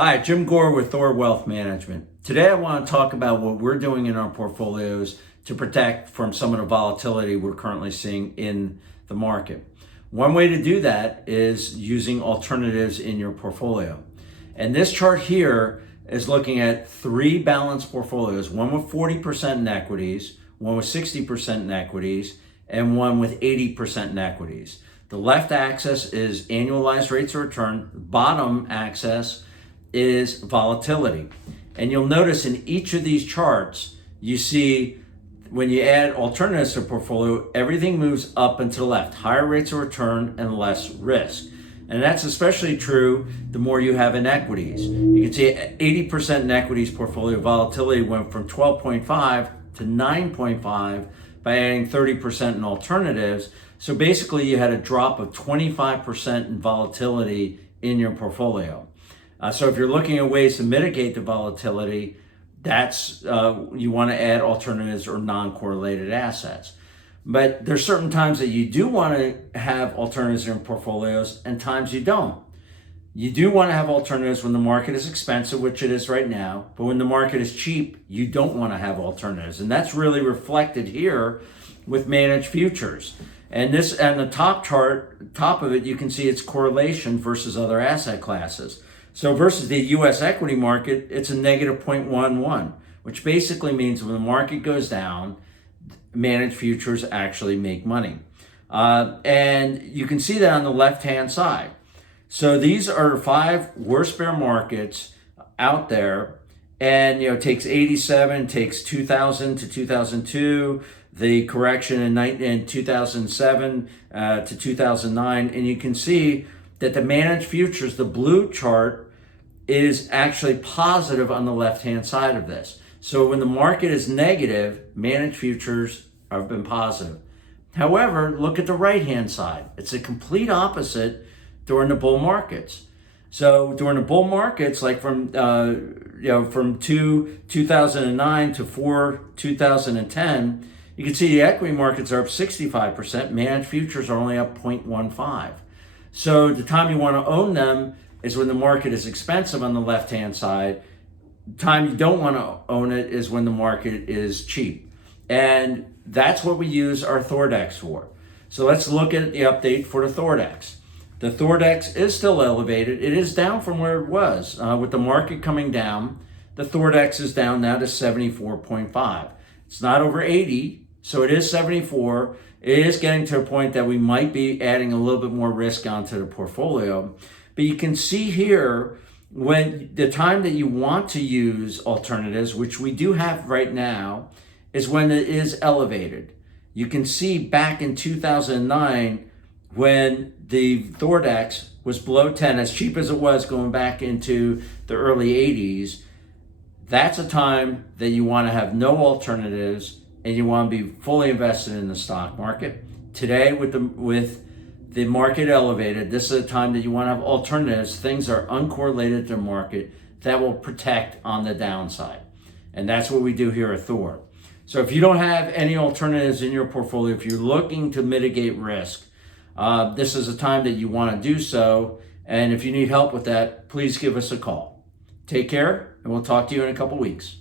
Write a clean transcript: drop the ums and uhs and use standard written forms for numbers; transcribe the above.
Hi, Jim Gore with THOR Wealth Management. Today I want to talk about what we're doing in our portfolios to protect from some of the volatility we're currently seeing in the market. One way to do that is using alternatives in your portfolio. And this chart here is looking at three balanced portfolios, one with 40% in equities, one with 60% in equities, and one with 80% in equities. The left axis is annualized rates of return, the bottom axis is volatility. And you'll notice in each of these charts, you see when you add alternatives to a portfolio, everything moves up and to the left, higher rates of return and less risk. And that's especially true the more you have in equities. You can see 80% in equities portfolio volatility went from 12.5 to 9.5 by adding 30% in alternatives. So basically you had a drop of 25% in volatility in your portfolio. So if you're looking at ways to mitigate the volatility, that's you want to add alternatives or non-correlated assets. But there's certain times that you do want to have alternatives in portfolios and times you don't. You do want to have alternatives when the market is expensive, which it is right now, but when the market is cheap, you don't want to have alternatives. And that's really reflected here with managed futures. And this, and the top chart, top of it, you can see its correlation versus other asset classes. So versus the US equity market, it's a negative 0.11, which basically means when the market goes down, managed futures actually make money. And you can see that on the left-hand side. So these are 5 worst bear markets out there. And, it takes 87, takes 2000 to 2002, the correction in 2007 to 2009. And you can see that the managed futures, the blue chart, is actually positive on the left-hand side of this. So when the market is negative, managed futures have been positive. However, look at the right-hand side. It's a complete opposite during the bull markets. So during the bull markets, like from 2009 to 2010, you can see the equity markets are up 65%. Managed futures are only up 0.15. So the time you want to own them is when the market is expensive on the left-hand side. The time you don't want to own it is when the market is cheap. And that's what we use our THORdex for. So let's look at the update for the THORdex. The THORdex is still elevated. It is down from where it was. With the market coming down, the THORdex is down now to 74.5. It's not over 80, so it is 74. It is getting to a point that we might be adding a little bit more risk onto the portfolio. But you can see here when the time that you want to use alternatives, which we do have right now, is when it is elevated. You can see back in 2009 when the THORdex was below 10, as cheap as it was going back into the early 80s, that's a time that you want to have no alternatives and you want to be fully invested in the stock market. Today with the market elevated, this is a time that you want to have alternatives. Things are uncorrelated to the market that will protect on the downside. And that's what we do here at THOR. So if you don't have any alternatives in your portfolio, if you're looking to mitigate risk, this is a time that you want to do so. And if you need help with that, please give us a call. Take care, and we'll talk to you in a couple weeks.